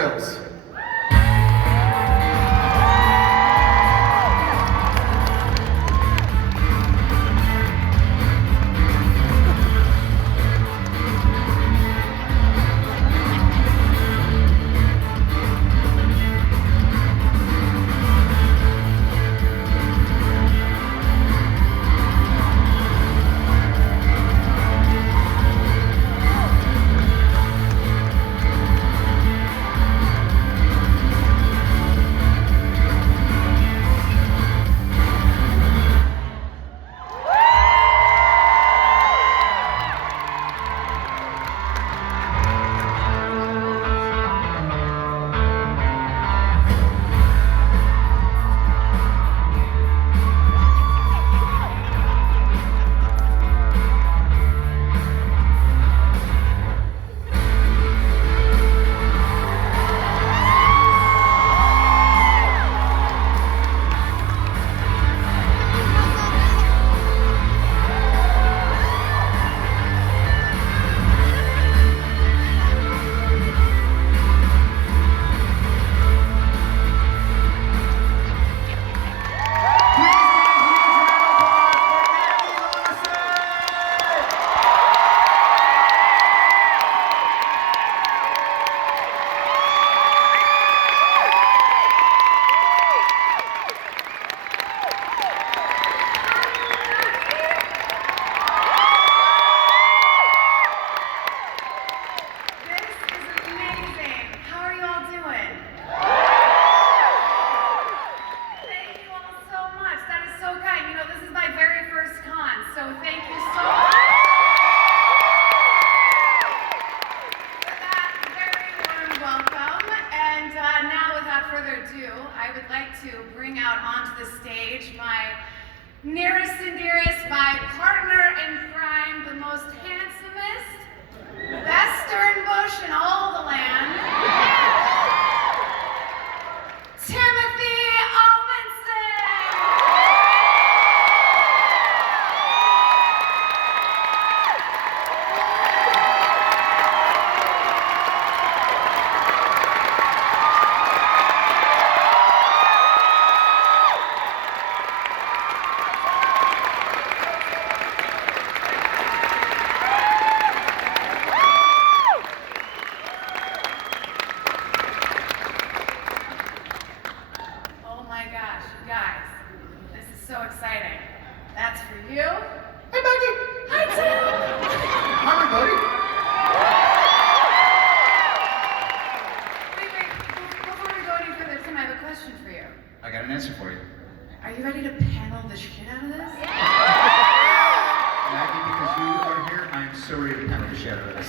rails. Nearest and dearest, my partner in crime, the most handsomest, western bush in all the land, Timothy Omundson! So exciting. That's for you. Hey, Maggie. Hi, Tim. Hi, everybody. Wait. Before we go any further, Tim, I have a question for you. I got an answer for you. Are you ready to panel the shit out of this? Maggie, because you are here, I'm so ready to pound the shit out of this.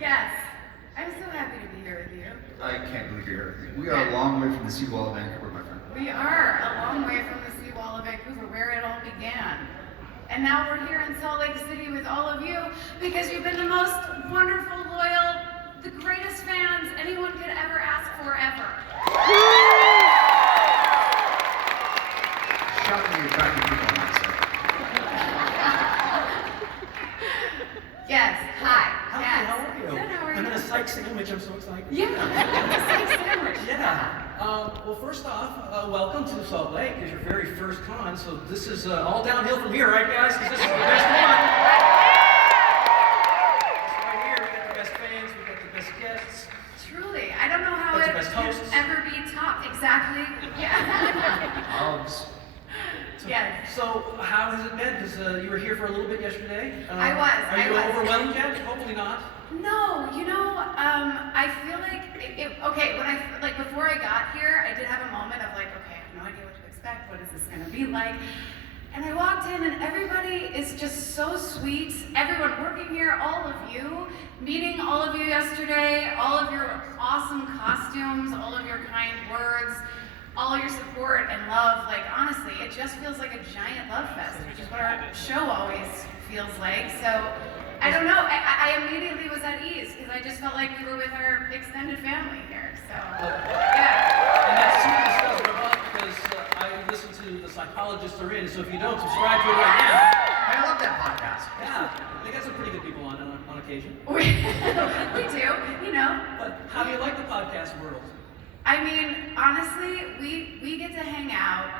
Yes. I'm so happy to be here with you. I can't believe you're here. We are a long way from the seawall of Vancouver, my friend. We are a long way from the seawall of Vancouver, where it all began. And now we're here in Salt Lake City with all of you because you've been the most wonderful, loyal, the greatest fans anyone could ever ask for, ever. Shockingly attractive people on that side. Yes, hi. Hi, Yes. how are you? Good, how are I'm you? in a psych sandwich, I'm so excited. Yeah, it's a sandwich. Yeah. Well, first off, welcome to Salt Lake. It's your very first con, so this is all downhill from here, right, guys? Because this is the best one. It's right here. We got the best fans, we got the best guests. Truly, I don't know how That's it the best can hosts. ever be topped. Exactly. Yeah. Olives. So, Yes. So, how has it been? Because you were here for a little bit yesterday. I was. Are you overwhelmed yet? Hopefully not. No, I feel like okay, when before I got here, I did have a moment of like, okay, I have no idea what to expect. What is this gonna be like? And I walked in and everybody is just so sweet. Everyone working here, all of you, meeting all of you yesterday, all of your awesome costumes, all of your kind words, all your support and love. Like, honestly, it just feels like a giant love fest, which is what our show always feels like. So, I don't know, I immediately was at ease because I just felt like we were with our extended family here. So, yeah. And that's sweet stuff we're about because I listen to the Psychologists are in, so if you don't subscribe to it right now, I love that podcast. yeah, they got some pretty good people on occasion. We do, But How do you like the podcast world? I mean, honestly, we get to hang out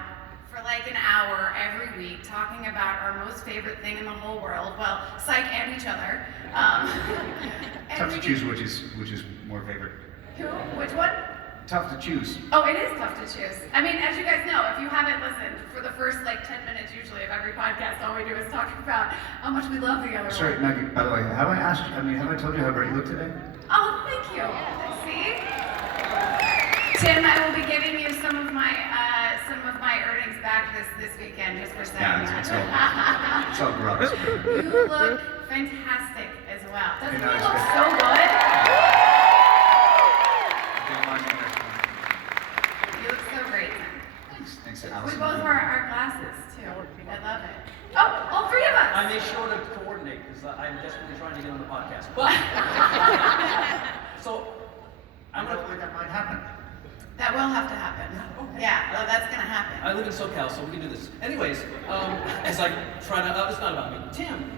for like an hour every week talking about our most favorite thing in the whole world. Well, Psych and each other. And Tough to choose which is more favorite. Who? Which one? Tough to choose. Oh, it is tough to choose. I mean, as you guys know, if you haven't listened, for the first like 10 minutes usually of every podcast, all we do is talk about how much we love the other Sorry, one. Maggie, by the way, have I asked you, have I told you how great you look today? Oh, thank you. See? Tim, I will be giving you some of my earnings back this weekend just for saying Yeah, that. it's all gross. You look fantastic as well. Doesn't he Okay, no, look it's so good? You look so great, Tim. Thanks, We Allison. both wear our glasses too. I love it. Oh, all three of us. I made sure to coordinate because I'm desperately trying to get on the podcast. But so I'm gonna. Hopefully that might happen. That will have to happen. Yeah, well, that's gonna happen. I live in SoCal, so we can do this. Anyways, as I try to, it's not about me. Tim,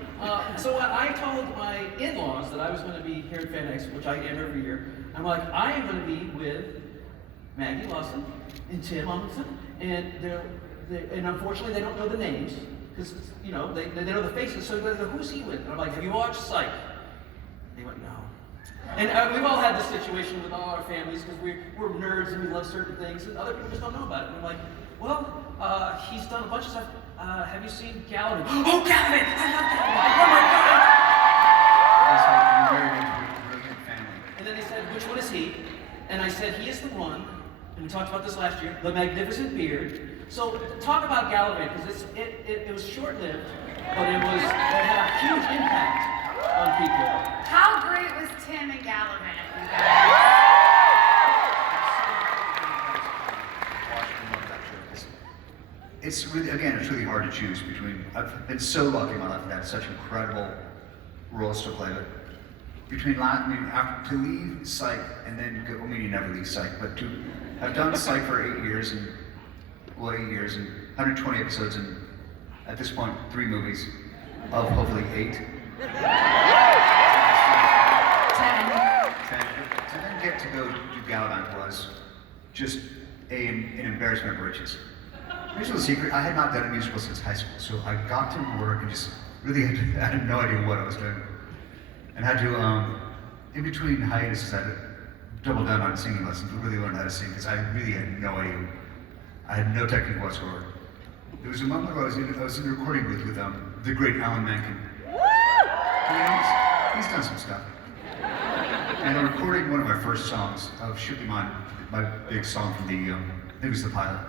so when I told my in-laws that I was going to be here at FanX, which I am every year, I'm like, I am going to be with Maggie, Lawson, and Tim Omundson, and and unfortunately they don't know the names, because, you know, they know the faces, so they go, who's he with? And I'm like, have you watched Psych? They went, no. And we've all had this situation with all our families because we're nerds and we love certain things, and other people just don't know about it. And we're like, well, he's done a bunch of stuff. Have you seen Galvin? Oh, Galvin! I love Galvin! Oh my God! Yes, I'm very into a brilliant family. And then they said, which one is he? And I said, he is the one, and we talked about this last year, the magnificent beard. So talk about Galvin, because it was short-lived, but it had a huge impact on people. How great was Tim and Gallivant, you guys? It's really, again, it's really hard to choose between. I've been so lucky in my life to have such incredible roles to play. But between after to leave Psych and then go, I mean, you never leave Psych, but to have done Psych for 8 years and 8 years and 120 episodes and at this point 3 movies of hopefully 8. 10. To then get to go do Gallivant was just an embarrassment of riches. Here's the secret, I had not done a musical since high school, so I got to work and just really I had no idea what I was doing. And had to, in between hiatuses, I had to double down on singing lessons to really learn how to sing, because I really had no idea. I had no technique whatsoever. There was a moment where I was in the recording booth with the great Alan Menken. He's done some stuff. And I'm recording one of my first songs of Should Be Mine, my big song from the, I think it was the pilot.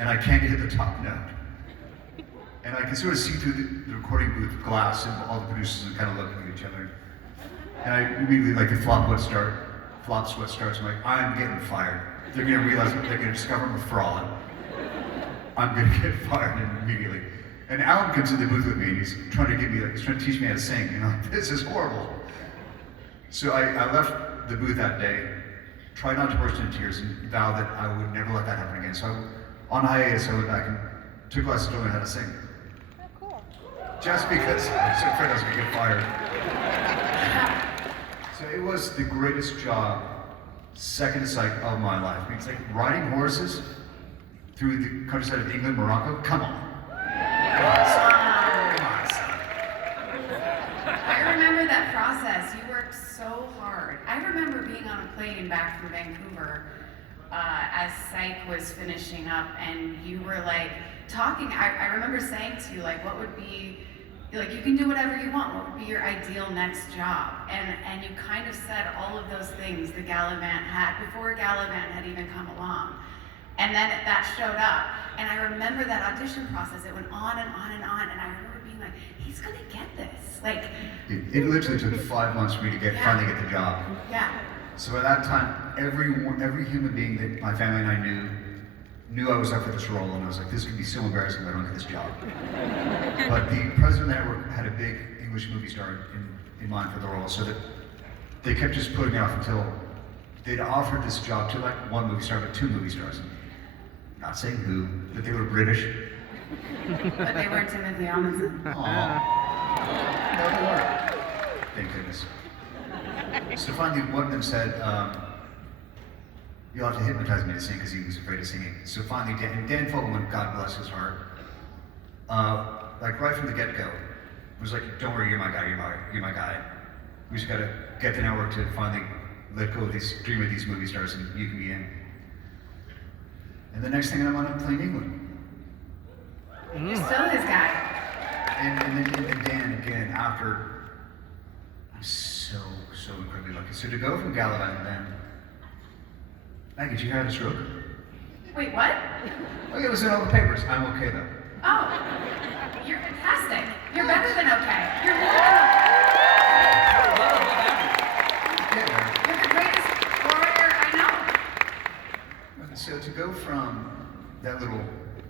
And I can't hit the top note. And I can sort of see through the recording booth glass and all the producers are kind of looking at each other. And I immediately, like, the flop sweat starts. I'm like, I'm getting fired. They're gonna realize that they're gonna discover I'm a fraud. I'm gonna get fired immediately. And Alan comes in the booth with me and he's trying to teach me how to sing. And I'm like, this is horrible. So I left the booth that day, tried not to burst into tears, and vowed that I would never let that happen again. So on hiatus, I went back and took lessons to learn how to sing. Oh, cool. Just because I was so afraid I was gonna get fired. So it was the greatest job, second to Psych, of my life. I mean, it's like riding horses through the countryside of England, Morocco. Come on. Come on, son. Come on, son. I remember that process. You worked so hard. I remember being on a plane back from Vancouver as Psych was finishing up, and you were like talking. I remember saying to you, like, what would be, like, you can do whatever you want. What would be your ideal next job? And you kind of said all of those things that Gallivant had before Gallivant had even come along. And then that showed up. And I remember that audition process. It went on and on and on. And I remember being like, he's gonna get this. Like, It literally took 5 months for me to finally get the job. yeah. So at that time, every human being that my family and I knew I was up for this role, and I was like, this could be so embarrassing if I don't get this job. But the president of the network had a big English movie star in mind for the role, so that they kept just putting it off until they'd offered this job to like 1 movie star, but 2 movie stars. Not saying who, but they were British. But they weren't Timothy Omundson. Aww. No, they weren't. Thank goodness. So finally, one of them said, you'll have to hypnotize me to sing because he was afraid of singing. So finally, Dan Fogelman, God bless his heart, like right from the get-go, was like, don't worry, you're my guy, you're my guy. We just gotta get the network to finally let go of these, dream of these movie stars and you can be in. And the next thing I'm on, I'm playing England. You're still his guy. And then Dan again, after, I'm so incredibly lucky. So to go from Gallivant then, Maggie, did you have a stroke? Wait, what? Oh yeah, it was in all the papers. I'm okay though. Oh, you're fantastic. You're better than okay. You're more than okay. Yeah. You're the greatest warrior I know. So to go from that little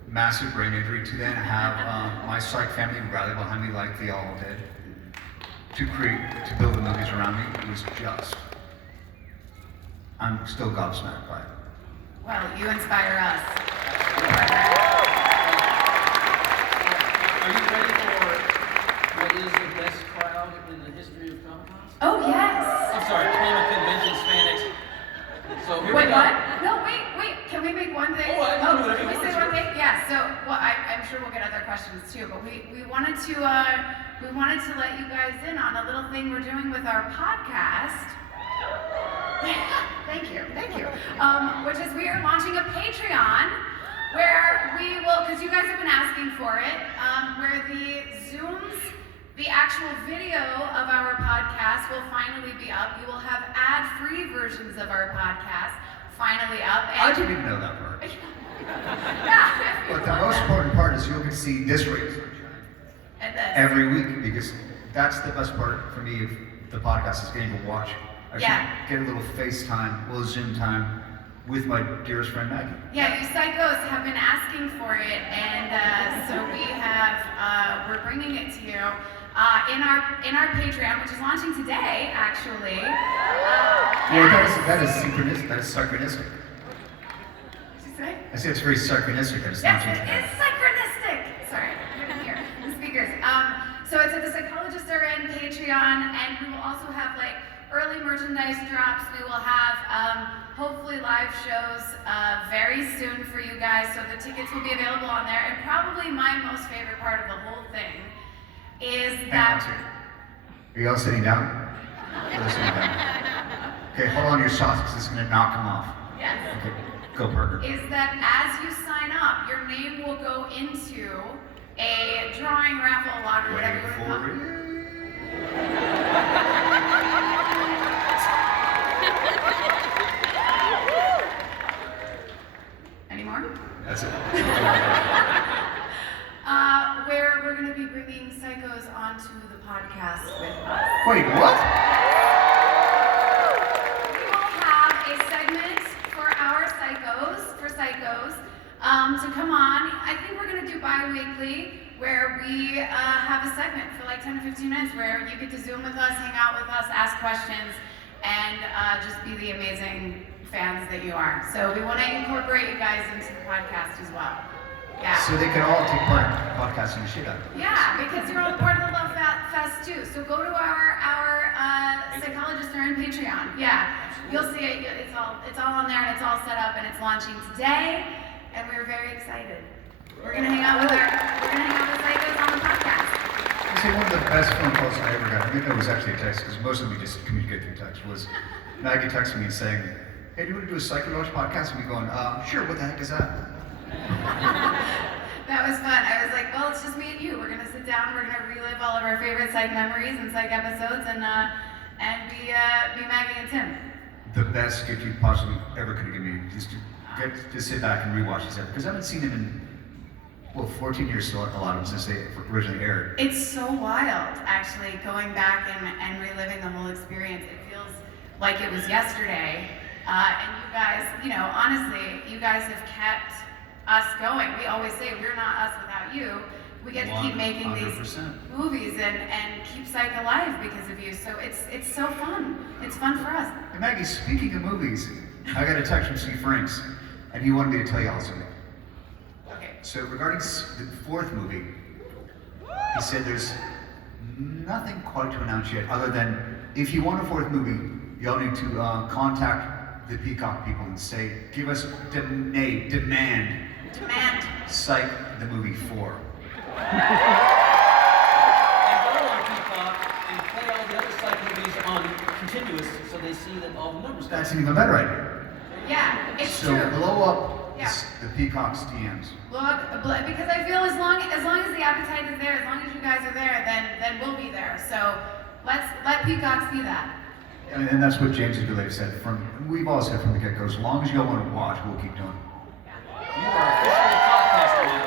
massive brain injury to then have my psych family rally behind me like they all did, to build the movies around me, it was just, I'm still gobsmacked by it. Well, you inspire us. Are you ready for what is the best crowd in the history of Comic-Cons? Oh, yes. I'm sorry, Comic Conventions, FanX. So here Wait, we go. what? No, wait. Can we make one thing? Oh, I can do whatever can you we want say to. one thing? Yeah. So, well, I'm sure we'll get other questions too, but we wanted to let you guys in on a little thing we're doing with our podcast. Thank you. Which is we are launching a Patreon where we will, because you guys have been asking for it, where the Zooms, the actual video of our podcast will finally be up. You will have ad-free versions of our podcast finally up. I didn't even know that part. Yeah. But the most important part is you'll get to see this rate And then, every week because that's the best part for me of the podcast is getting to watch. I Yeah. should get a little FaceTime, a little Zoom time with my dearest friend Maggie. yeah, you psychos have been asking for it, and so we're bringing it to you in our Patreon, which is launching today, actually. Well, that is synchronistic. That is synchronistic. What'd you say? I said it's very synchronistic. That it's Yes, launching it today. is synchronistic. Sorry, you didn't hear the speakers. So it's at the Psychologists are in Patreon, and we will also have like early merchandise drops. We will have hopefully live shows very soon for you guys. So the tickets will be available on there. And probably my most favorite part of the whole thing is Hang on a that. second. Are you all sitting down? You're sitting down. Okay, hold on to your shots because it's going to knock them off. Yes. Okay, go Parker. Is that as you sign up, your name will go into a drawing, raffle, lottery, whatever you want to call it. Any more? That's it. Where we're going to be bringing psychos onto the podcast with us. Wait, what? We will have a segment for our psychos, to come on. I think we're going to do bi-weekly, where we have a segment for like 10 to 15 minutes where you get to Zoom with us, hang out with us, ask questions, and just be the amazing fans that you are. So we want to incorporate you guys into the podcast as well. Yeah. So they can all take part in podcasting the shit out of it. Yeah, because you're all part of the Love Fest too. So go to our Psychologists are in Patreon. Yeah, you'll see it. It's all on there and it's all set up and it's launching today. And we're very excited. We're gonna hang out with psychos on the podcast. I say one of the best phone calls I ever got, I think it was actually a text, because most of them we just communicate through text, was Maggie texting me saying, hey, do you want to do a Psychologists podcast? And me going, sure, what the heck is that? That was fun. I was like, well, it's just me and you. We're gonna sit down, we're gonna relive all of our favorite psych memories and psych episodes and be Maggie and Tim. The best gift you possibly ever could have given me, just to get to sit back and rewatch these episodes, because I haven't seen them in 14 years, so a lot of them since they originally aired. It's so wild, actually, going back and reliving the whole experience. It feels like it was yesterday. And you guys, honestly, you guys have kept us going. We always say we're not us without you. We get to keep making 100%. these movies and keep Psych alive because of you. So it's so fun. It's fun for us. Hey Maggie, speaking of movies, I got a text from Steve Franks, and he wanted me to tell you all something. Okay. So regarding the fourth movie, he said there's nothing quite to announce yet, other than if you want a fourth movie, y'all need to contact the Peacock people and say, give us demand Demand. Psych the movie 4. And go on Peacock and play all the other Psych movies on continuous so they see that all the numbers come. That's an even better idea. Yeah, it's So true. blow up Yeah. the Peacock's DMs. Because I feel as long as the appetite is there, as long as you guys are there, then we'll be there. So let Peacock see that. And that's what James and Delay said. We've all said from the get-go, as long as you want to watch, we'll keep doing it. You are officially a podcaster now.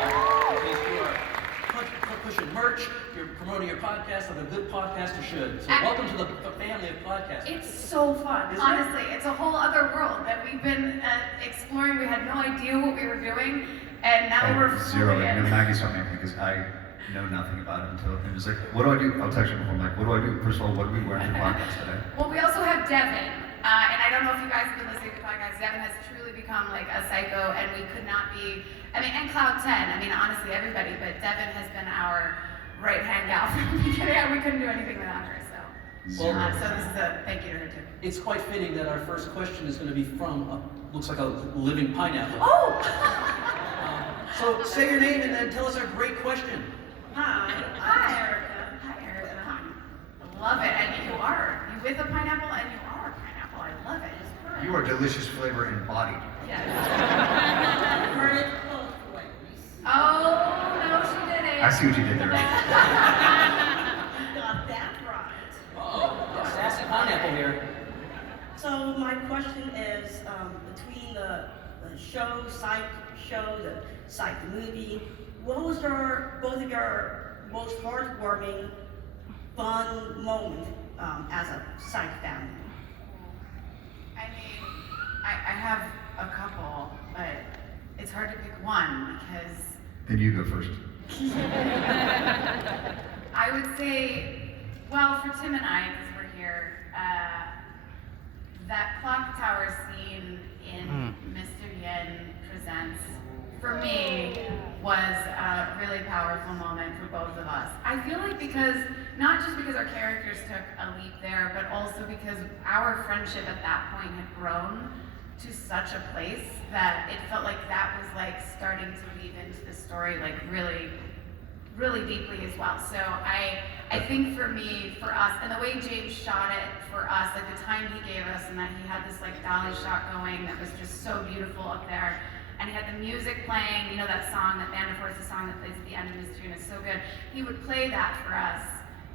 Because you are pushing merch, you're promoting your podcast like a good podcaster should. So welcome to the family of podcasters. It's so fun, Isn't honestly. It's a whole other world that we've been exploring. We had no idea what we were doing, and now we're Zero. fully in. Maggie saw me because I know nothing about it until it was like, what do I do? I'll text her before. I'm like, what do I do? First of all, what are we wearing for the podcast today? Well, we also have Devin, and I don't know if you guys have been listening to the podcast. Devin has truly become like a psycho, and we could not be. I mean, and Cloud 10. I mean, honestly, everybody, but Devin has been our right-hand gal from the beginning. We couldn't do anything without her. So this is a thank you to her too. It's quite fitting that our first question is going to be from looks like a living pineapple. Oh! So say your name and then tell us our great question. Hi, Erica. Hi, Erica. I love it. And you are. You with a pineapple and you are a pineapple. I love it. You are delicious flavor embodied. Yes. Heard it both ways. Oh, no, she didn't. I see what you did there. You got that right. Oh, sassy pineapple here. So my question is, between the show, Psych show, the Psych the movie, what was both of your most heartwarming, fun moment as a Psych family? I mean, I have a couple, but it's hard to pick one because Then you go first. I would say, well, for Tim and I, because we're here, that clock tower scene in Mr. Yen Presents, for me, was a really powerful moment for both of us. I feel like not just because our characters took a leap there, but also because our friendship at that point had grown to such a place that it felt like that was like starting to weave into the story like really, really deeply as well. So I think for me, for us, and the way James shot it for us, like the time he gave us, and that he had this like dolly shot going that was just so beautiful up there. And he had the music playing, you know, that song, that Band of Horses song that plays at the end of Mr. June is so good. He would play that for us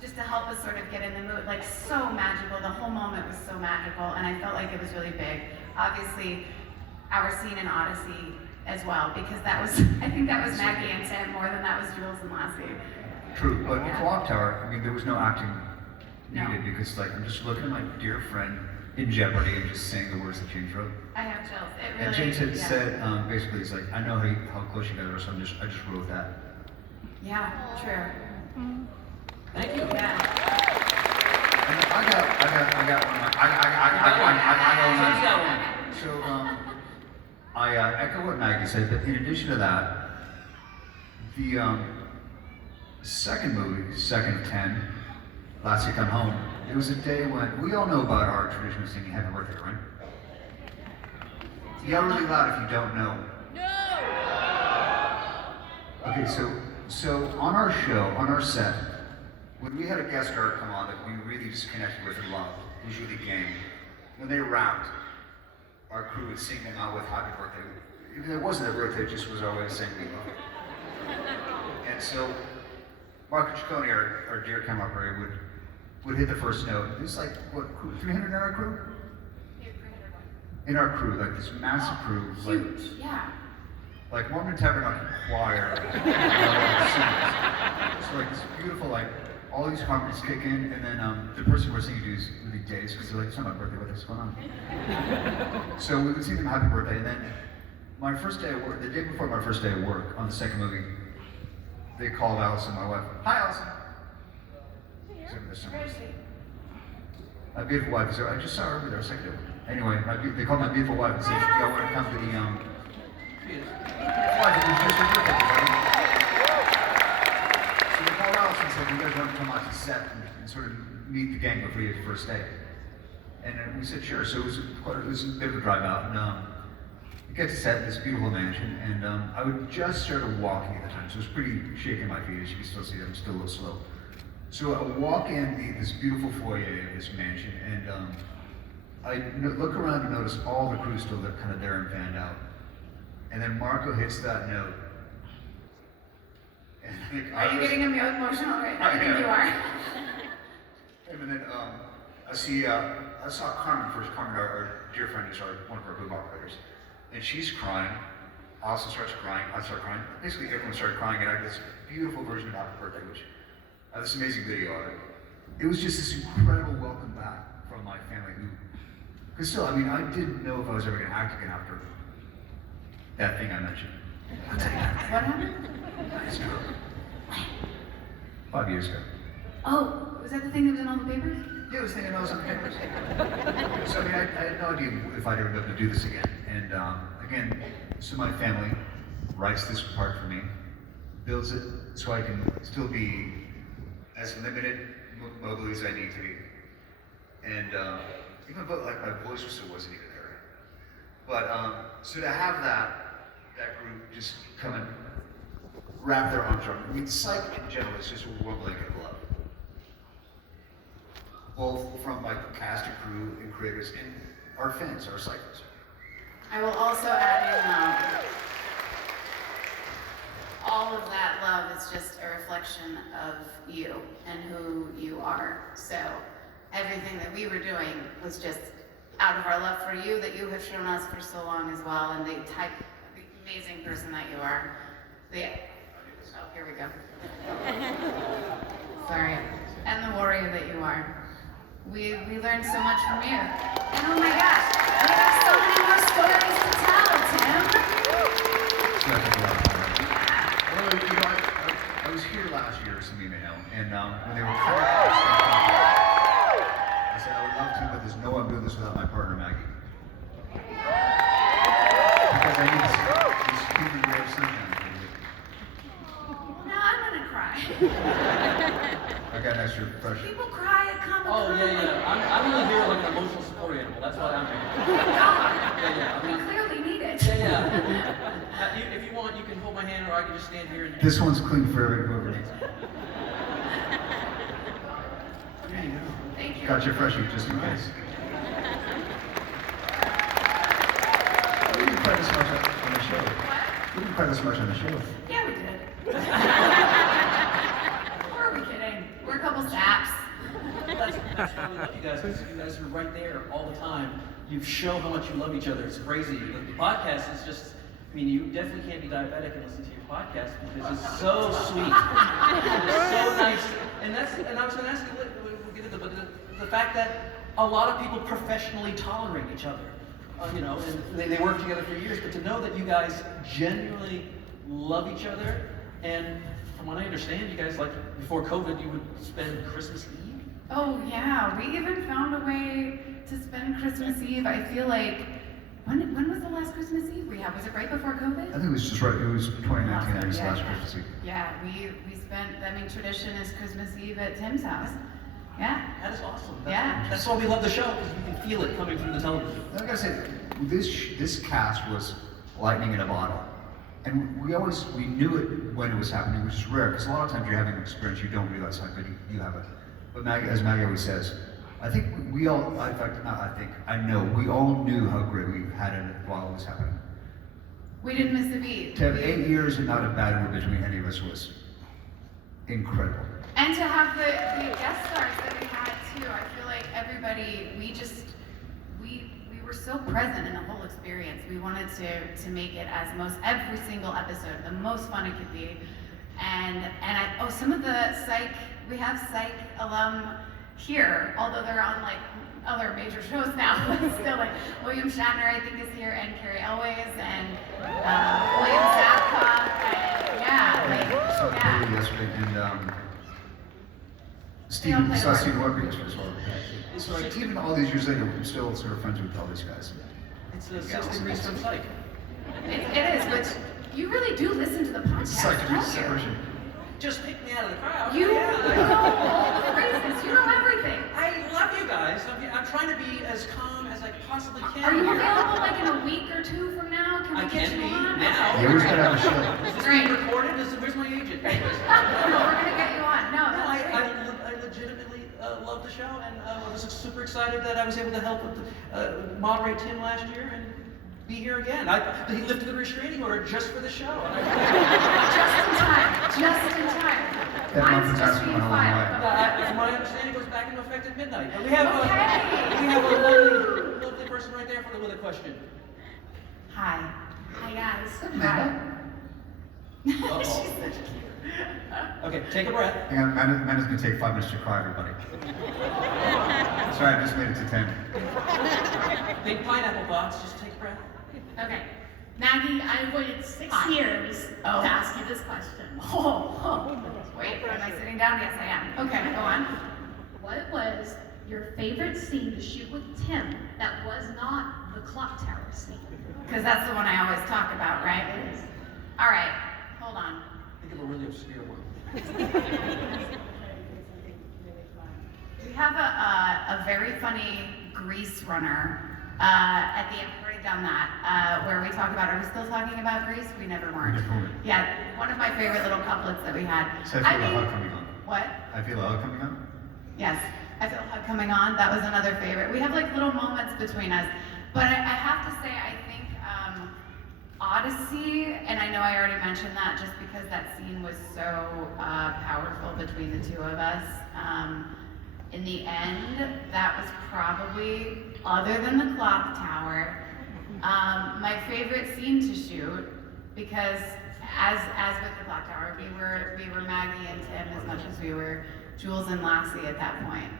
just to help us sort of get in the mood. Like so magical, the whole moment was so magical, and I felt like it was really big. Obviously, our scene in Odyssey as well, because that was, I think that was Maggie and Tim more than that was Jules and Lassie. True, but Yeah. Clock Tower, I mean, there was no acting No. needed because, like, I'm just looking at my dear friend in jeopardy and just saying the words that James wrote. I have chills. It really, And James had yeah. said, basically, it's like, I know how close you guys are, so I just wrote that. Yeah, true. Thank you. Yeah. And I got one. James got one. So, I echo what Maggie said, but in addition to that, the second movie, second of 10, Last You Come Home, it was a day when, we all know about our tradition of singing Happy Birthday, right? Yell really loud if you don't know. Okay, so on our show, on our set, when we had a guest star come on that we really just connected with and loved, usually Gang, when they rapped, our crew would sing them out with Happy Birthday. Even though it wasn't their birthday, it just was our way of saying we love it. And so, Marco Ciccone, our dear camera operator, would hit the first note. It was like, what, 300 in our crew? In our crew, like this massive crew. Like, Huge, yeah. like Mormon Tabernacle Choir. So like this beautiful, like all these harmonies kick in, and then the person we're singing to is really dazed because they're like, it's not my birthday, what's going on? So we would sing them happy birthday, and then my first day at work, the day before my first day at work on the second movie, they called Allison, my wife. Hi, Allison. Where is she? My beautiful wife is there. I just saw her over there a second ago. Anyway, they called my beautiful wife and said, y'all want to come to the wife, it was just her birthday, right? So they called Allison and said, you guys want to come out to set and sort of meet the gang before your first day. And we said, sure. So it was a bit of a drive out. And we get to set this beautiful mansion. And I would just started walking at the time. So it was pretty shaking my feet. As you can still see, I'm still a little slow. So I walk in this beautiful foyer of this mansion. And I look around and notice all the crew still kind of there and fanned out. And then Marco hits that note. And I think Are you getting emotional right now? I think you are. And then I saw Carmen first. Carmen, our dear friend, is one of our boob operators, and she's crying. Lawson starts crying. I start crying. Basically, everyone started crying, and I had this beautiful version of Happy Birthday, which I have this amazing video of it. It was just this incredible welcome back from my family. Because still, I mean, I didn't know if I was ever going to act again after that thing I mentioned. I'll tell you that. What happened? 5 years ago. Oh, was that the thing that was in all the papers? Yeah, I was thinking I was on campus. So I mean, I had no idea if I'd ever be able to do this again. And again, so my family writes this part for me, builds it so I can still be as limited mobily as I need to be. And even though like my voice still wasn't even there. But so to have that group just come and wrap their arms around me. I mean, Psych in general is just one blanket of love. Both from my cast and crew and creators and our fans, our cyclists. I will also add in all of that love is just a reflection of you and who you are. So everything that we were doing was just out of our love for you that you have shown us for so long as well, and the amazing person that you are. Oh, here we go. Sorry. And the warrior that you are. We learned so much from you. And oh my gosh, we have so many more stories to tell, Tim. Well, you know, I was here last year, some of you may know, and when they were coming out, I said I would love to, but there's no way I'm doing this without my partner, Maggie. Because I need this human ray of sunshine. Now I'm gonna cry. I got an extra fresh. People cry at Comic Con. Oh, yeah. I'm really here like an emotional support animal. That's why I'm here. Yeah. We clearly need it. Yeah. If you want, you can hold my hand, or I can just stand here and. This one's clean for whoever needs it. There you go. Thank you. Got your freshie just in case. We didn't cry this much on the show. What? We didn't cry this much on the show. Yeah, we did. Or are we kidding? We're a couple saps. That's why we love you guys, because you guys are right there all the time. You show how much you love each other. It's crazy. The podcast is just, I mean, you definitely can't be diabetic and listen to your podcast because it's so sweet. It's so nice. And I was going to ask you, we'll get into the fact that a lot of people professionally tolerate each other. You know, and they work together for years, but to know that you guys genuinely love each other, and from what I understand, you guys, like, before COVID, you would spend Christmas Eve? Oh yeah, we even found a way to spend Christmas Eve. I feel like, when was the last Christmas Eve we had? Was it right before COVID? I think it was just right. It was 2019. I was last Christmas Eve. Yeah, we spent, I mean, tradition is Christmas Eve at Tim's house. Yeah. That is awesome. Yeah. That's why we love the show, because you can feel it coming through the television. I gotta say, this cast was lightning in a bottle. And we knew it when it was happening, which is rare, because a lot of times you're having an experience you don't realize how good you have it. But Maggie, as Maggie always says, I think we all, in fact, not I think, I know, we all knew how great we had it while it was happening. We didn't miss a beat. To have 8 years and not a bad word between any of us was incredible. And to have the guest stars that we had too, I feel like everybody, we were so present in the whole experience. We wanted to make it as every single episode, the most fun it could be. And some of the we have Psych alum here, although they're on like other major shows now, but still like William Shatner I think is here, and Carrie Elways, and William Zabka, and Yesterday, and Stephen Rodriguez as well. So like, even all these years later, we're still sort of friends with all these guys. It's 6 degrees from Psych. It is, but you really do listen to the podcast, It's like a don't you? separation. Just pick me out of the crowd. You know all the phrases, you know everything. I love you guys. guys. I'm trying to be as calm as I possibly can. Are you here. available like in a week or two from now? Can we I get can you be on? now. You always gotta have a show. Is this Great. being recorded? Where's my agent? No, we're gonna get you on. No, No, that's great. I legitimately love the show, and I was super excited that I was able to help with moderate Tim last year and be here again. He lifted the restraining order just for the show. Just in time. Just in time. That Mine's month just is being going a long filed. way. From my understanding, it goes back into effect at midnight. And we have Okay. we have a lovely person right there with a question. Hi. Hi guys. Amanda. Uh-oh. She's such cute. Okay, take a breath. Hang on, Amanda's gonna take 5 minutes to cry, everybody. Sorry, I just made it to 10. Big pineapple box, just take a breath. Okay. Maggie, I waited 6 Hi. years Oh. to ask you this question. Wait, am I sitting down? Yes, I am. Okay, go on. What was your favorite scene to shoot with Tim that was not the clock tower scene? Because that's the one I always talk about, right? All right, hold on. Think of a really obscure one. We have a very funny grease runner at the end. We've already done that. Where we talk about, are we still talking about grease? We never weren't. We never were. Yeah, one of my favorite little couplets that we had. So I feel a hug coming on. What? I feel a hug coming on? Yes, I feel a hug coming on. That was another favorite. We have like little moments between us. But I have to say, I think Odyssey, and I know I already mentioned that just because that scene was so powerful between the two of us. In the end, that was probably, other than the clock tower, my favorite scene to shoot, because as with the clock tower, we were Maggie and Tim as much as we were Jules and Lassie at that point.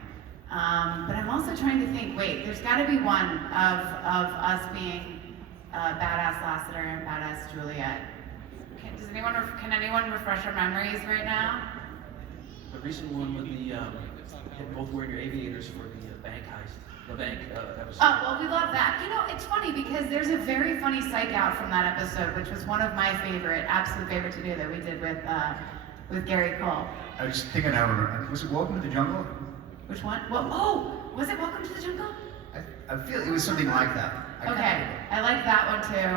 But I'm also trying to think, wait, there's got to be one of us being badass Lassiter and badass Juliet. Can anyone refresh our memories right now? The recent one with the both wearing your aviators for the bank heist. The bank episode. Oh, well, we love that. You know, it's funny because there's a very funny psych out from that episode, which was one of my absolute favorite to do that we did with Gary Cole. I was thinking now, remember, was it Welcome to the Jungle? Which one? Oh, was it Welcome to the Jungle? I feel it was something like that. I can't Okay, remember. I like that one too.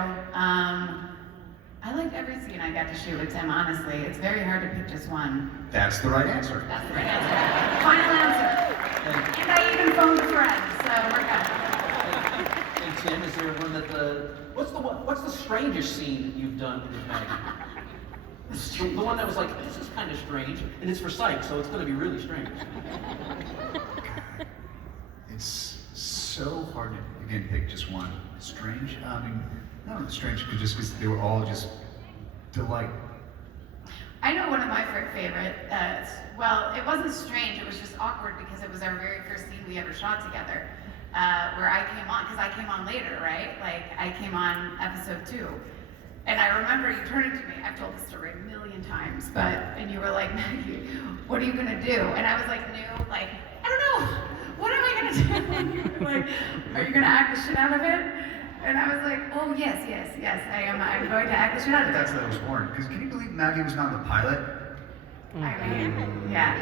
I liked every scene I got to shoot with Tim, honestly. It's very hard to pick just one. That's the right answer. That's the right answer. Final answer. And I even phoned a friend, so we're good. And Tim, is there one that what's the strangest scene that you've done with Maggie? The one that was like, this is kind of strange, and it's for Psych, so it's going to be really strange. It's so hard to, again, pick just one. Strange? I mean, no, strange just because they were all just delight. I know one of my favorite, well, it wasn't strange, it was just awkward because it was our very first scene we ever shot together. Where I came on, because I came on later, right? Like, I came on episode 2. And I remember you turned to me, I've told this story a million times, and you were like, Maggie, what are you gonna do? And I was like, I don't know, what am I gonna do? You were like, are you gonna act the shit out of it? And I was like, oh yes, I am, I'm going to act the shit out of it. That's how I was born. Because can you believe Maggie was not in the pilot? I mean, yeah.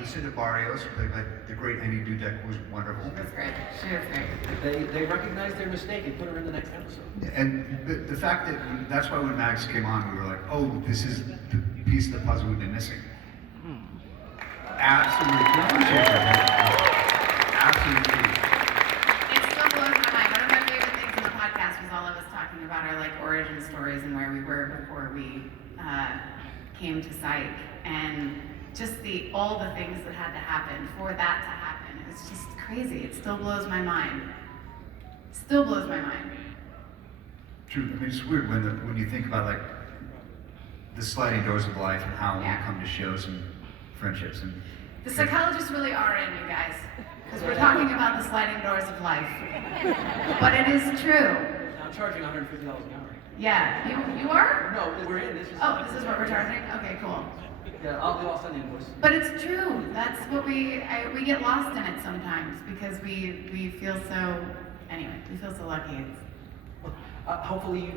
Lucinda Barrios, played by the great Amy Dudek, was wonderful. She was great. They recognized their mistake and put her in the next episode. And the fact that, that's why when Max came on, we were like, oh, this is the piece of the puzzle we've been missing. Absolutely. Can I appreciate that? Absolutely. It still blows my mind. One of my favorite things in the podcast was all of us talking about our like origin stories and where we were before we came to Psych, and just all the things that had to happen for that to happen. It's just crazy. It still blows my mind. Still blows my mind. True. I mean, it's weird when you think about like the sliding doors of life and how Yeah. we come to shows and friendships and. The psychologists really are in you guys, because we're talking about the sliding doors of life. But it is true. I'm charging $150 an hour. Yeah, you are? No, we're in. This is. Oh, this is what we're charging? Okay, cool. Yeah, I'll send the invoice. But it's true. That's what we get lost in it sometimes because we feel so, anyway, we feel so lucky. Hopefully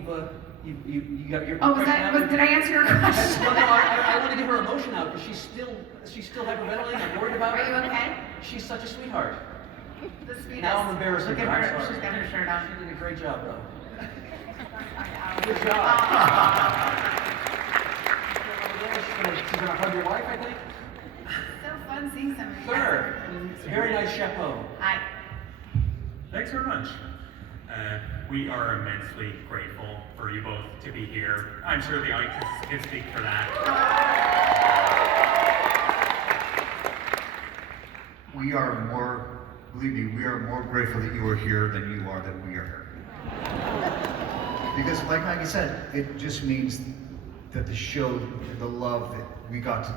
You got your Oh, impression out? did I answer your question? Well, no, I want to give her emotion out because she's still hyperventilating. I'm worried about Are her. you okay? She's such a sweetheart. The sweetest. Now I'm embarrassed. Look at I'm her. sorry. She's got her shirt on. She did a great job, though. Good Good job. She's gonna hug your wife, I think. So fun seeing somebody. Sure. Very nice chapeau. Hi. Thanks very much. We are immensely grateful for you both to be here. I'm sure the audience can speak for that. We are more, believe me, we are more grateful that you are here than you are that we are here. Because like Maggie said, it just means that the show, the love that we got to,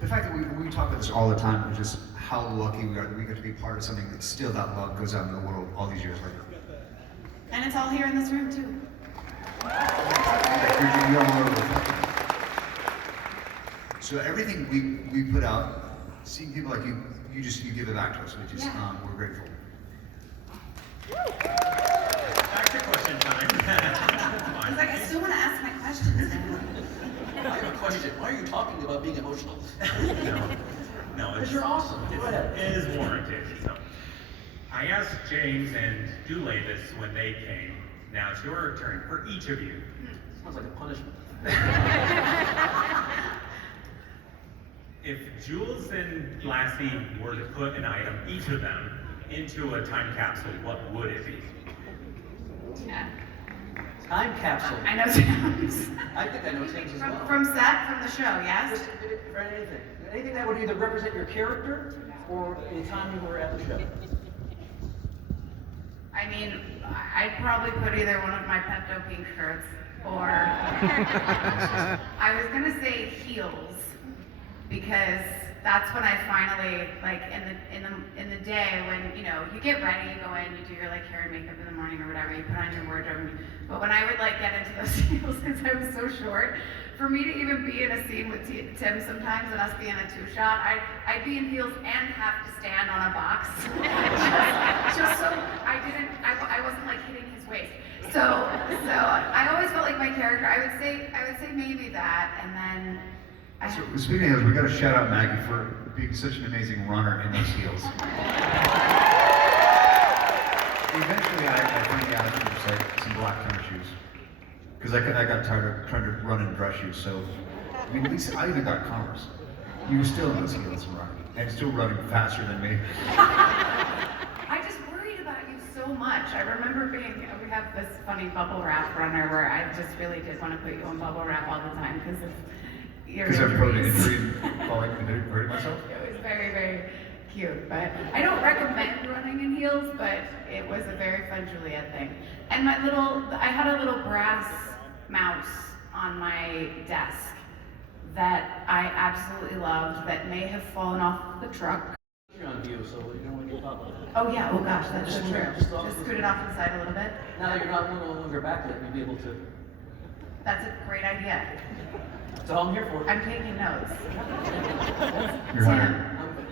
the fact that we talk about this all the time, which is how lucky we are that we get to be part of something that still that love goes out in the world all these years later. And it's all here in this room too. So everything we put out, seeing people like you give it back to us, which is we're grateful. Back to question time. I was like, I still want to ask my questions. I have a question. Why are you talking about being emotional? No, Because you're awesome. Go ahead. It is warranted. So, I asked James and Dule this when they came. Now it's your turn for each of you. Sounds like a punishment. If Jules and Lassie were to put an item, each of them, into a time capsule, what would it be? Yeah. Time capsule. I know Tim's. I think I know Tim's as well. From set, from the show, yes? Just for anything. Anything that would either represent your character or the time you were at the show. I mean, I'd probably put either one of my Pepto pink shirts or I was gonna say heels because that's when I finally like in the day when you know you get ready, you go in, you do your like hair and makeup in the morning or whatever, you put on your wardrobe. But when I would like get into those heels because I was so short, for me to even be in a scene with Tim sometimes and us being a two-shot, I'd be in heels and have to stand on a box just so I wasn't like hitting his waist. So I always felt like my character. I would say maybe that, and then. So, speaking of heels, we got to shout out Maggie for being such an amazing runner in those heels. Eventually, I finally got some black tennis shoes because I got tired of trying to run in dress shoes. So, I mean, at least I even got Converse. You were still in those heels and running, and still running faster than me. I just worried about you so much. I remember we have this funny bubble wrap runner where I just really did want to put you on bubble wrap all the time because of your Because I'm probably injuries. falling and hurting myself. It was very, very cute. But I don't recommend running in heels, but it was a very fun Juliet thing. And I had a little brass mouse on my desk that I absolutely loved that may have fallen off the truck. You're on view, so you don't want to get caught with it. Oh yeah, oh gosh, that's so Just true. just Just scoot it off to the side a little bit. Now that you're no longer backlit, you'll be able to. That's a great idea. That's all I'm here for. I'm taking notes. You're Tim, hired.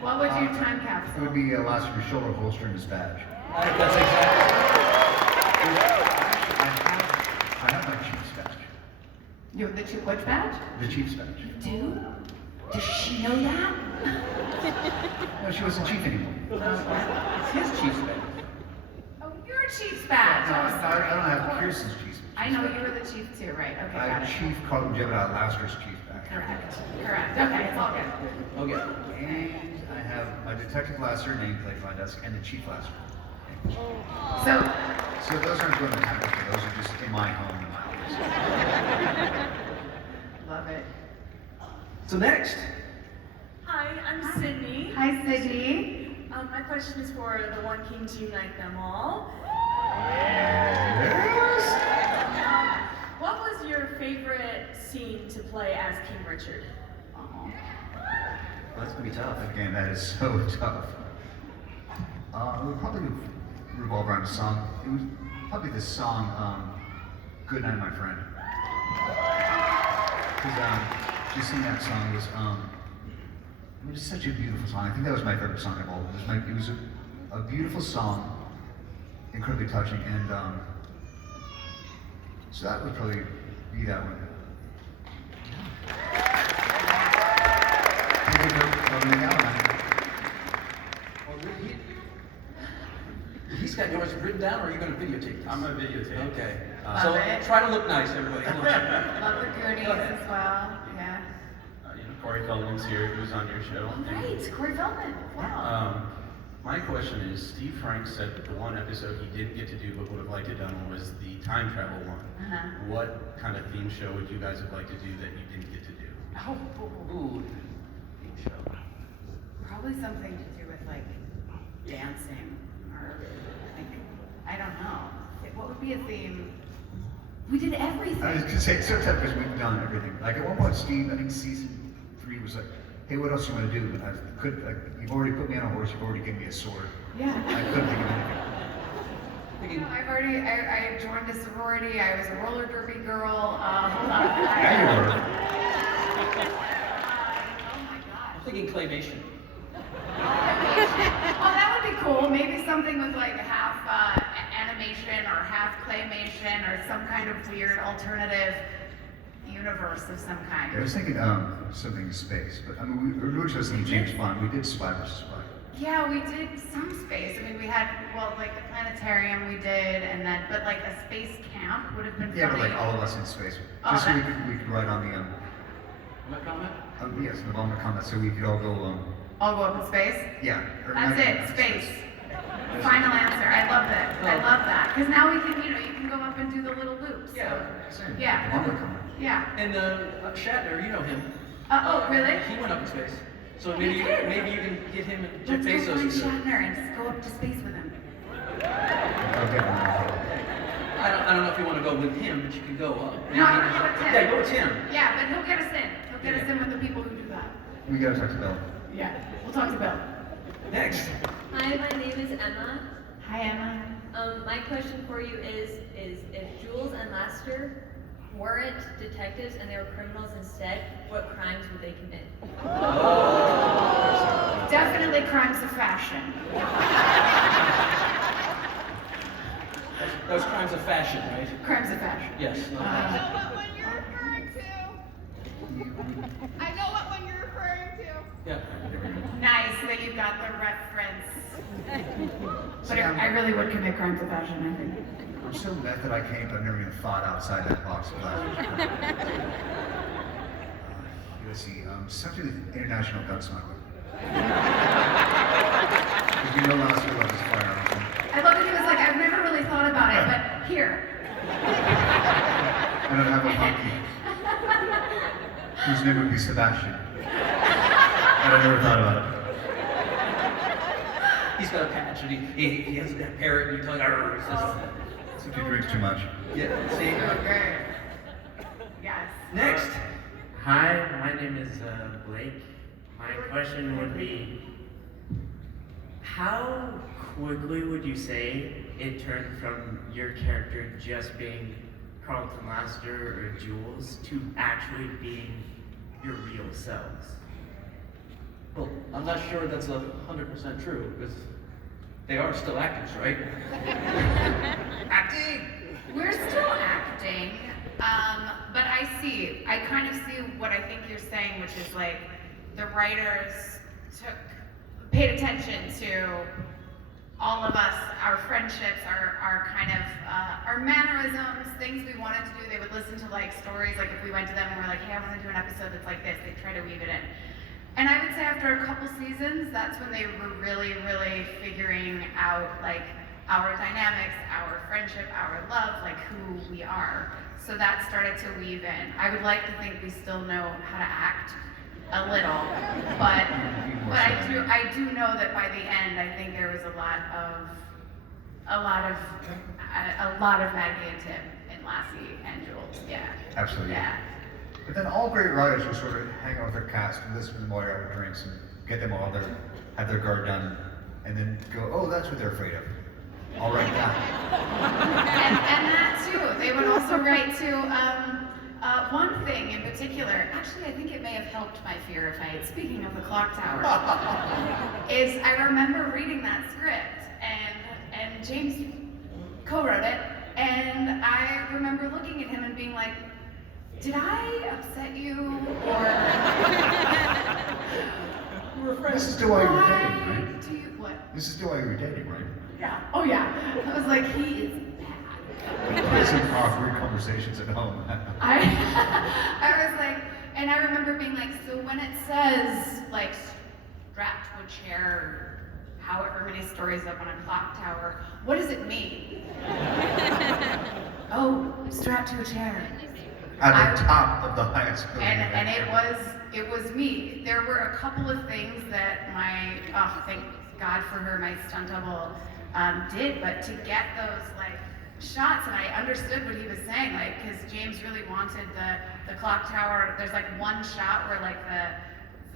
what would your time It capsule? would be last your shoulder holster and his badge. That's exactly. I have my Chiefs badge. You have the which badge? The Chiefs badge. Do? Does she know that? No, she wasn't chief anymore. It's his Chiefs badge. Oh, your Chiefs badge. No, Oh, sorry. I don't have Kirsten's Chiefs badge. I know you were the chief too, right? Okay, I got have it. Chief Carlton Jebediah Laster's Chief badge. Correct. Okay, it's all good. Okay. And I have my Detective Laster nameplate on my desk and the Chief Laster. So, So those aren't going to happen. Those are just in my home and my office. love it. So next. Hi, I'm Sydney. Hi, Sydney. My question is for the One King to unite them all. What was your favorite scene to play as King Richard? Aw. That's gonna be tough. Again, that is so tough. It would probably revolve around a song. It was probably the song "Good Night, My Friend." Because just singing that song was it was such a beautiful song. I think that was my favorite song of all. It was a beautiful song, incredibly touching, and So that would probably be that one. Thank you for coming out. Well, he's got yours written down, or are you going to videotape this? I'm a videotape. Okay. Love So it. try to look nice, everybody. Come on. Love the Goonies Go ahead. as well. Yeah. Corey Feldman's here, who's on your show. All right, Corey Feldman. Wow. My question is, Steve Frank said that the one episode he didn't get to do but would have liked to done was the time travel one. Uh-huh. What kind of theme show would you guys have liked to do that you didn't get to do? Oh, Ooh. probably something to do with like dancing or like I don't know. What would be a theme? We did everything. I was gonna say, sometimes because we've done everything. Like at one point, Steve, I think season 3 was like, hey, what else you want to do? And I couldn't, like, you've already put me on a horse, you've already given me a sword. Yeah. I couldn't think of anything. You know, I joined a sorority. I was a roller derby girl. Hold on. Yeah, you were. Oh my gosh. I'm thinking claymation. Oh, that would be cool. Maybe something with like half animation or half claymation or some kind of weird alternative universe of some kind. I was thinking something in space, but I mean, we were just in James Bond. We did Spy vs. Spy. Yeah, we did some space. I mean, we had, well, like the planetarium we did, and then, but like a space camp would have been Yeah, but funny. like all of us in space. Oh, Just so we that- could ride on the, My comment? yes, the bomber comet, so we could all go, All go up in space? yeah. or That's not- it, not space. Final answer. I love that. I love that. Because now we can, you know, you can go up and do the little loops. Yeah. So, The yeah. bomber comet. Yeah. And Shatner, you know him. Oh, really? He went up in space. So He maybe you did. can get him and Jeff Let's go Bezos. find to do it. Shatner and just go up to space with him. Okay, I don't know if you want to go with him, but you can go up. No, I wanna go with Tim. Yeah, go with Tim. Yeah, but he'll get us in. He'll get us in with the people who do that. we gotta talk to Bill. Yeah. We'll talk to Bill. Next. Hi, my name is Emma. Hi, Emma. My question for you is if Jules and Laster weren't detectives and they were criminals instead, what crimes would they commit? Definitely crimes of fashion. Those crimes of fashion, right? Crimes of fashion. Yes. I know what one you're referring to. I know what one you're referring to. Yeah. Nice that you got the reference. But I really would commit crimes of fashion, I think. I'm so method I can't, I've never even thought outside that box of glasses. Let's see, something with international gun smuggling. Because we know Lawson loves his firearms. I love that he was like, I've never really thought about it, but here. I don't have a monkey whose name would be Sebastian. And I never thought about it. He's got a patch and he has that parrot and you tell him, "Arr," it says, Except he drinks too much. yeah, see? Okay. Yes. Next. Hi, my name is Blake. My question would be, how quickly would you say it turned from your character just being Carlton Laster or Jules to actually being your real selves? Well, I'm not sure that's 100% true because they are still actors, right? Acting! We're still acting, but I kind of see what I think you're saying, which is like the writers paid attention to all of us, our friendships, our kind of our mannerisms, things we wanted to do. They would listen to like stories, like if we went to them and we're like, hey, I want to do an episode that's like this, they'd try to weave it in. And I would say after a couple seasons, that's when they were really, really figuring out like our dynamics, our friendship, our love, like who we are. So that started to weave in. I would like to think we still know how to act a little, but I do know that by the end, I think there was a lot of Maggie and Tim and Lassie and Jules. Yeah. Absolutely. Yeah. But then all great writers will sort of hang out with their cast and listen to them while they're having drinks and get them all have their guard down, and then go, oh, that's what they're afraid of. I'll write that. And that too. They would also write to one thing in particular. Actually, I think it may have helped my fear if I had. Speaking of the clock tower, is I remember reading that script and James co-wrote it, and And I remember looking at him and being like, did I upset you? Or We were friends. This is still why you were dating, why right? do you, what? This is still why you were dating, right? Yeah, oh yeah. I was like, he is bad. There were some awkward conversations at home. I was like, and I remember being like, so when it says, like, strapped to a chair, however many stories up on a clock tower, what does it mean? Oh, strapped to a chair. At the top of the highest building. And it was me. There were a couple of things that thank God for her, my stunt double, did, but to get those like shots, and I understood what he was saying, like, because James really wanted the clock tower. There's like one shot where like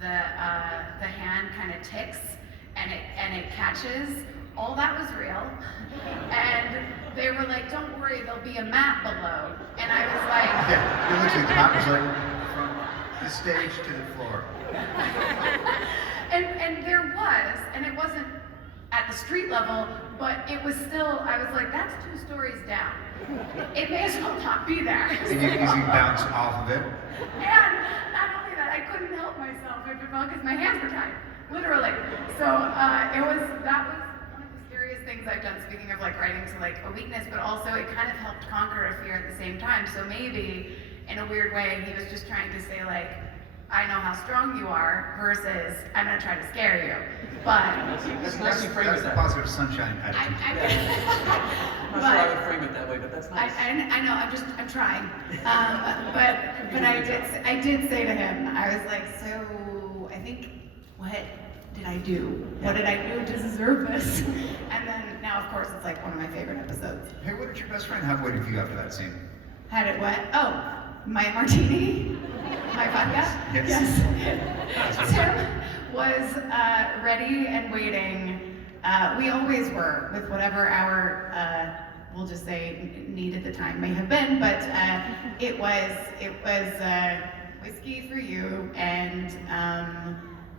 the hand kind of ticks and it catches. All that was real, and they were like, "Don't worry, there'll be a map below." And I was like, Yeah, you literally, the map was like from the stage to the floor. and there was, and it wasn't at the street level, but it was still, I was like, that's 2 stories down. It may as well not be there. And you easily bounce off of it. And not only that, I couldn't help myself if it fell because my hands were tied, literally. So that was one of the scariest things I've done, speaking of like writing to like a weakness, but also it kind of helped conquer a fear at the same time. So maybe in a weird way, he was just trying to say like, I know how strong you are, versus I'm gonna try to scare you. But That's nice you frame it That's the that way. positive sunshine attitude. I'm not sure I would frame it that way, but that's nice. I know, I'm trying. But I did say to him, I was like, so I think, what did I do? What did I do to deserve this? And then now, of course, it's like one of my favorite episodes. Hey, what did your best friend have waiting for you after that scene? Had it what? Oh, my martini? My vodka? Yes. Tim was ready and waiting. We always were, with whatever our, we'll just say, need at the time may have been, but it was whiskey for you and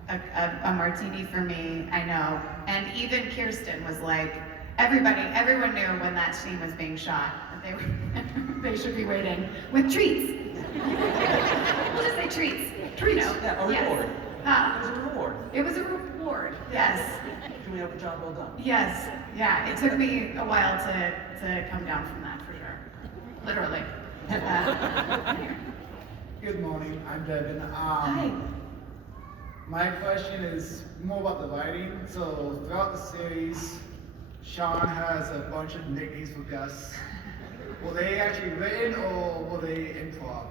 a martini for me, I know. And even Kirsten was like, everyone knew when that scene was being shot that they should be waiting with treats. We'll just say treats. Treats, You know, yeah, a yes. reward. Huh? It was a reward. It was a reward, yes. Do we have a job well done? Yes, yeah, it took me a while to come down from that, for sure. Literally. Good morning, I'm Devin. Hi. My question is more about the writing. So throughout the series, Sean has a bunch of nicknames for Gus. Were they actually written or were they improv?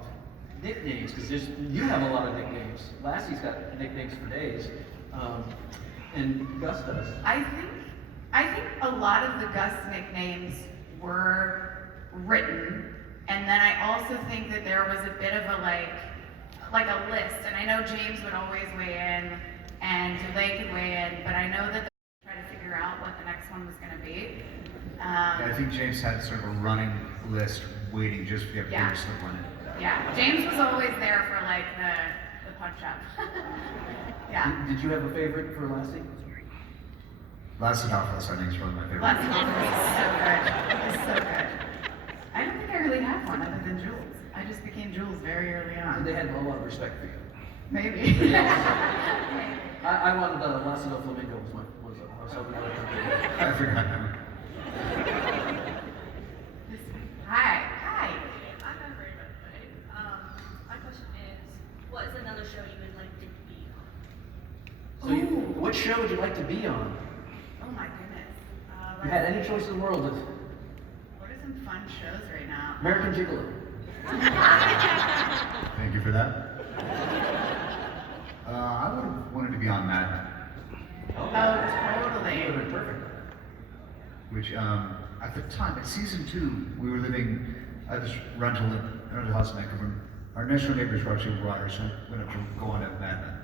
Nicknames, because you have a lot of nicknames. Lassie's got nicknames for days, and Gus does. I think a lot of the Gus nicknames were written, and then I also think that there was a bit of a like a list, and I know James would always weigh in, and they could weigh in, but I know that they try to figure out what the next one was going to be. Yeah, I think James had sort of a running list waiting just for the Yeah. to slip one in. Yeah, James was always there for like the punch up. Yeah. Did you have a favorite for Lassie? Last Adolphus, I think, is probably my favorite. Last one was so good. It was so good. I don't think I really had one other than Jules. I just became Jules very early on. They had a lot of respect for you. Maybe. I wanted Lasso Flamingo was I was hoping that would come. I forgot that one. Hi. I'm not very much, my question is, what is another show you would like to be on? So what show would you like to be on? Oh my goodness. If you had any choice in the world, What are some fun shows right now? American Gigolo. Thank you for that. I would have wanted to be on Mad Men, Oh, That would totally. have been perfect. which at the time, at season 2, we were living at this rental house in Vancouver. Our next door neighbors were actually writers, so I went up to go on at Mad Men.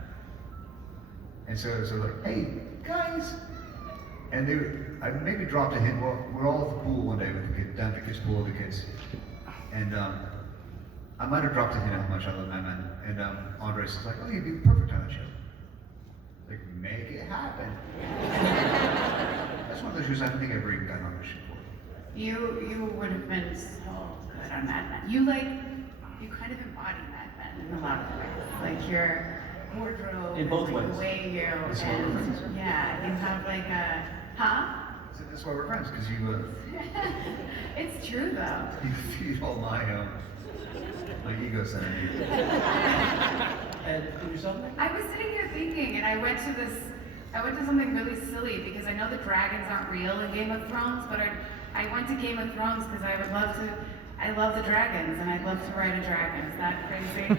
And so like, hey, guys! And I maybe dropped a hint. Well, we're all at the pool one day with the kids, down at the kids' pool with the kids. And I might have dropped a hint how much I love Mad Men. And Andres was like, oh, you'd be perfect on that show. Like, make it happen. That's one of those shows I don't think I ever even got an audition for. You would have been so good on Mad Men. You kind of embody Mad Men in a lot of ways. Like your wardrobe, In both and, like, ways. the way you That's why we're friends. yeah, you have like a So that's why we're friends, because you It's true though. you feed all my ego center. And yourself? I was sitting here thinking, and I went to something really silly because I know the dragons aren't real in Game of Thrones, but I went to Game of Thrones because I love the dragons, and I'd love to ride a dragon. Is that crazy? You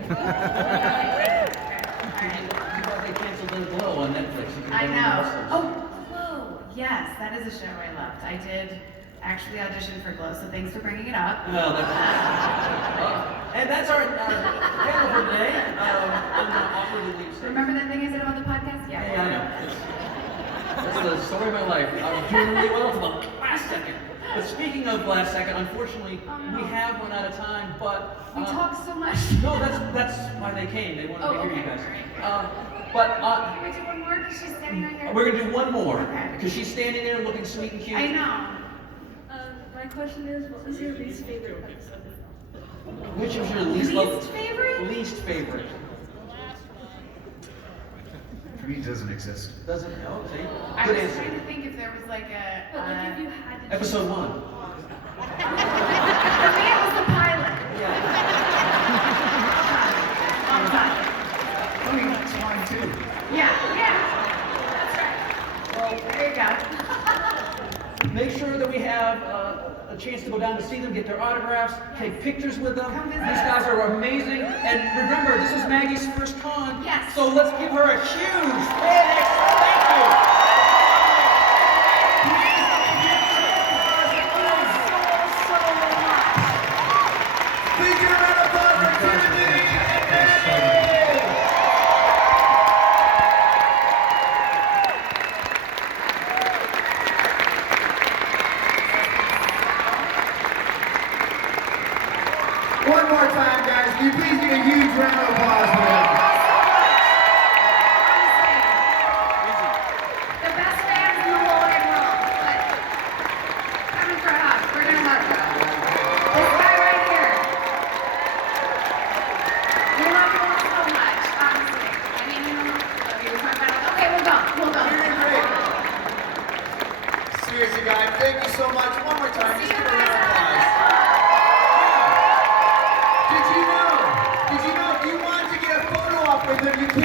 thought they canceled The Glow on Netflix. You could I have know. done Oh, Glow. Yes, that is a show I loved. I did actually audition for Glow, so thanks for bringing it up. Well, and that's our panel for today. I'm not awkwardly leave stage. Remember that thing I said about the podcast? Yeah, I know. That's the story of my life. I'm doing really well for the last second. But speaking of last second, unfortunately, we have run out of time. But We talked so much. no, that's why they came. They wanted to hear you guys. Can we do one more? Because she's standing right here. We're gonna do one more Okay. because she's standing there looking sweet and cute. I know. My question is, what was your least favorite episode? Which was your least favorite? Least favorite. For me, it doesn't exist. Doesn't know. See? I Good was answer. trying to think if there was like a. But like if you had to Episode 1. For me, it was the pilot. Yeah. Long time. I mean, that's fine too. Yeah. That's right. Well, There you go. make sure that we have a chance to go down to see them, get their autographs, take pictures with them. Come These visit. guys are amazing. And remember, this is Maggie's first con. Yes. So let's give her a huge FanX thank you. Please don't forget to please give a round of applause for Timothy and Maggie. One more time, guys. Can you please give a huge round of applause for them? The best fans in the whole wide world. But coming for us, we're gonna love you. This guy right here. We love you all so much, honestly. I mean, you know, love you. Okay, we'll go. You're doing great. Seriously, guys, thank you so much. One more time. See Just you give a round of guys. applause.